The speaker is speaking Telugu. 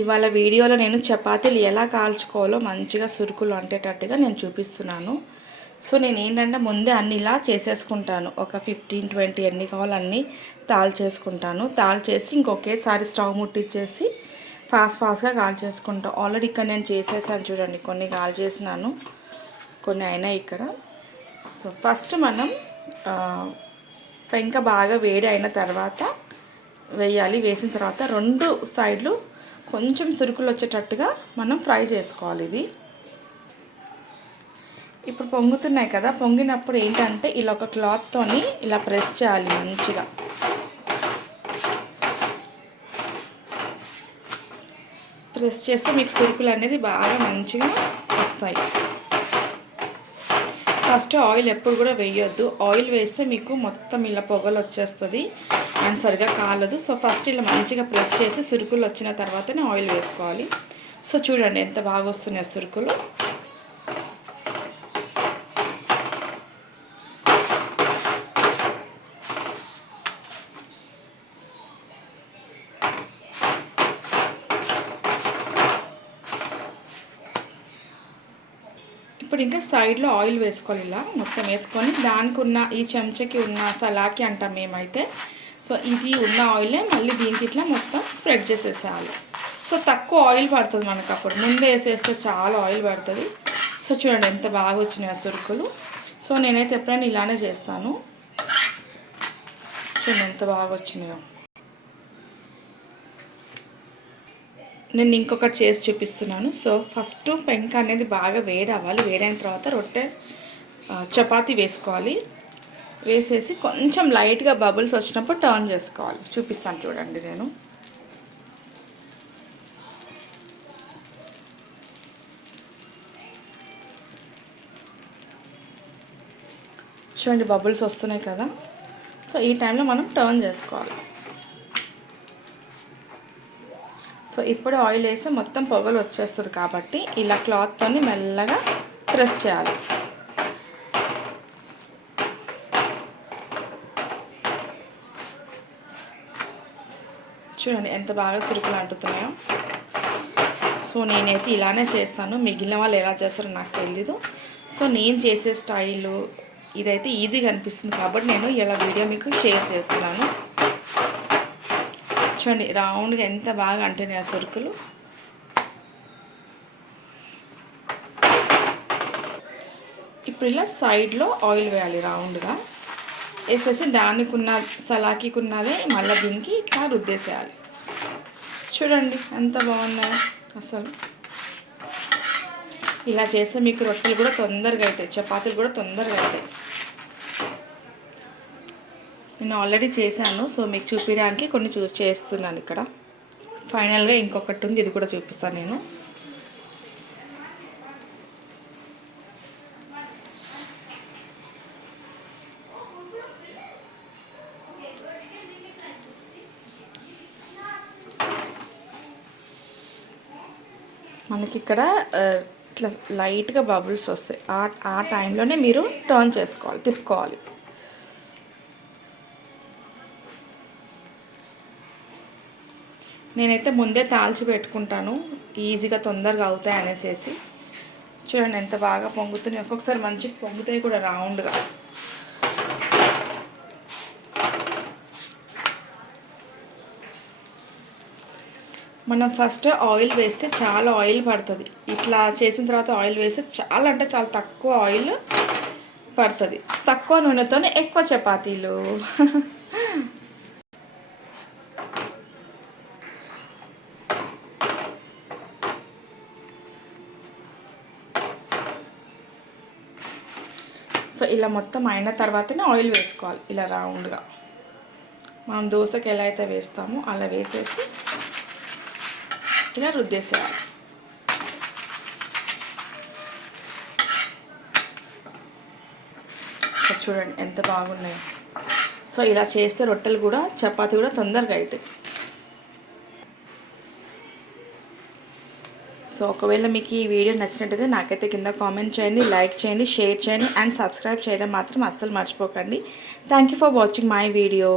ఇవాళ వీడియోలో నేను చపాతీలు ఎలా కాల్చుకోవాలో మంచిగా సురుకులు అంటేటట్టుగా నేను చూపిస్తున్నాను. సో నేను ఏంటంటే ముందే అన్ని ఇలా చేసేసుకుంటాను. ఒక 15-20 ఎన్ని కావాలో అన్నీ తాల్చేసుకుంటాను. తాల్చేసి ఇంకొకేసారి స్టవ్ ముట్టించేసి ఫాస్ట్గా కాల్చేసుకుంటాను. ఆల్రెడీ ఇక్కడ నేను చేసేసాను చూడండి. కొన్ని కాల్చేసినాను, కొన్ని అయినాయి ఇక్కడ. సో ఫస్ట్ మనం పెంక బాగా వేడి అయిన తర్వాత వేయాలి. వేసిన తర్వాత 2 సైడ్లు కొంచెం సురుకులు వచ్చేటట్టుగా మనం ఫ్రై చేసుకోవాలి. ఇది ఇప్పుడు పొంగుతున్నాయి కదా, పొంగినప్పుడు ఏంటంటే ఇలా ఒక క్లాత్తోని ఇలా ప్రెస్ చేయాలి మంచిగా. ప్రెస్ చేస్తే మీకు సురుకులు అనేది బాగా మంచిగా వస్తాయి. ఫస్ట్ ఆయిల్ ఎప్పుడు కూడా వేయొద్దు. ఆయిల్ వేస్తే మీకు మొత్తం ఇలా పొగలు వచ్చేస్తుంది అండ్ సరిగా కాలదు. సో ఫస్ట్ ఇలా మంచిగా ప్రెస్ చేసి సురుకులు వచ్చిన తర్వాతనే ఆయిల్ వేసుకోవాలి. సో చూడండి ఎంత బాగా వస్తున్నాయి సురుకులు. ఇప్పుడు ఇంకా సైడ్లో ఆయిల్ వేసుకోవాలి. ఇలా మొత్తం వేసుకొని దానికి ఉన్న ఈ చెంచాకి ఉన్న సలాకి అంటాం మేమైతే. సో ఇది ఉన్న ఆయిలే మళ్ళీ దీనికి ఇట్లా మొత్తం స్ప్రెడ్ చేసేసేయాలి. సో తక్కువ ఆయిల్ పడుతుంది మనకు. అప్పుడు ముందే వేసేస్తే చాలా ఆయిల్ పడుతుంది. సో చూడండి ఎంత బాగా వచ్చినాయి ఆ సురుకులు. సో నేనైతే ఎప్పుడైనా ఇలానే చేస్తాను. చూడండి ఎంత బాగా వచ్చినాయో. నేను ఇంకొకటి చేసి చూపిస్తున్నాను. సో ఫస్ట్ పెంక అనేది బాగా వేడవ్వాలి. వేడైన తర్వాత చపాతీ వేసుకోవాలి. వేసేసి కొంచెం లైట్గా బబుల్స్ వచ్చినప్పుడు టర్న్ చేసుకోవాలి. చూపిస్తాను చూడండి. నేను చూడండి బబుల్స్ వస్తున్నాయి కదా. సో ఈ టైంలో మనం టర్న్ చేసుకోవాలి. సో ఇప్పుడు ఆయిల్ వేసి మొత్తం పొగలు వచ్చేస్తుంది కాబట్టి ఇలా క్లాత్తో మెల్లగా ప్రెస్ చేయాలి. చూడండి ఎంత బాగా సురుకులు అంటుతున్నాయో. సో నేనైతే ఇలానే చేస్తాను. మిగిలిన వాళ్ళు ఎలా చేస్తారో నాకు తెలీదు. సో నేను చేసే స్టైలు ఇదైతే ఈజీగా అనిపిస్తుంది కాబట్టి నేను ఇలా వీడియో మీకు షేర్ చేస్తున్నాను. చూడండి రౌండ్గా ఎంత బాగా అంటున్నాయి ఆ సురుకులు. ఇప్పుడు ఇలా సైడ్లో ఆయిల్ వేయాలి రౌండ్గా వేసేసి దానికి ఉన్న సలాకీకి ఉన్నదే మళ్ళీ దీనికి ఇట్లా రుద్దేసేయాలి. చూడండి ఎంత బాగున్నాయో అసలు. ఇలా చేస్తే మీకు రొట్టెలు కూడా తొందరగా అవుతాయి, చపాతీలు కూడా తొందరగా అవుతాయి. నేను ఆల్రెడీ చేశాను. సో మీకు చూపించడానికి కొన్ని చేస్తున్నాను ఇక్కడ. ఫైనల్గా ఇంకొకటి ఉంది, ఇది కూడా చూపిస్తాను నేను. మనకి ఇక్కడ ఇట్లా లైట్గా బబుల్స్ వస్తాయి. ఆ టైంలోనే మీరు టర్న్ చేసుకోవాలి, తిప్పుకోవాలి. నేనైతే ముందే తాల్చి పెట్టుకుంటాను, ఈజీగా తొందరగా అవుతాయి అనేసి. చూడండి ఎంత బాగా పొంగుతున్నాయి. ఒక్కొక్కసారి మంచిగా పొంగుతాయి కూడా రౌండ్గా. మనం ఫస్ట్ ఆయిల్ వేస్తే చాలా ఆయిల్ పడుతుంది. ఇట్లా చేసిన తర్వాత ఆయిల్ వేస్తే చాలా అంటే చాలా తక్కువ ఆయిల్ పడుతుంది. తక్కువ నూనెతోనే ఎక్కువ చపాతీలు. సో ఇలా మొత్తం అయిన తర్వాతనే ఆయిల్ వేసుకోవాలి. ఇలా రౌండ్గా మనం దోశకి ఎలా అయితే వేస్తామో అలా వేసేసి ఇలా రుద్దేసేయాలి. సో చూడండి ఎంత బాగున్నాయి. సో ఇలా చేస్తే రొట్టెలు కూడా చపాతీ కూడా తొందరగా అవుతాయి. సో ఒకవేళ మీకు ఈ వీడియో నచ్చినట్టయితే నాకైతే కింద కామెంట్ చేయండి, లైక్ చేయండి, షేర్ చేయండి అండ్ సబ్స్క్రైబ్ చేయడం మాత్రం అస్సలు మర్చిపోకండి. Thank you for watching my video.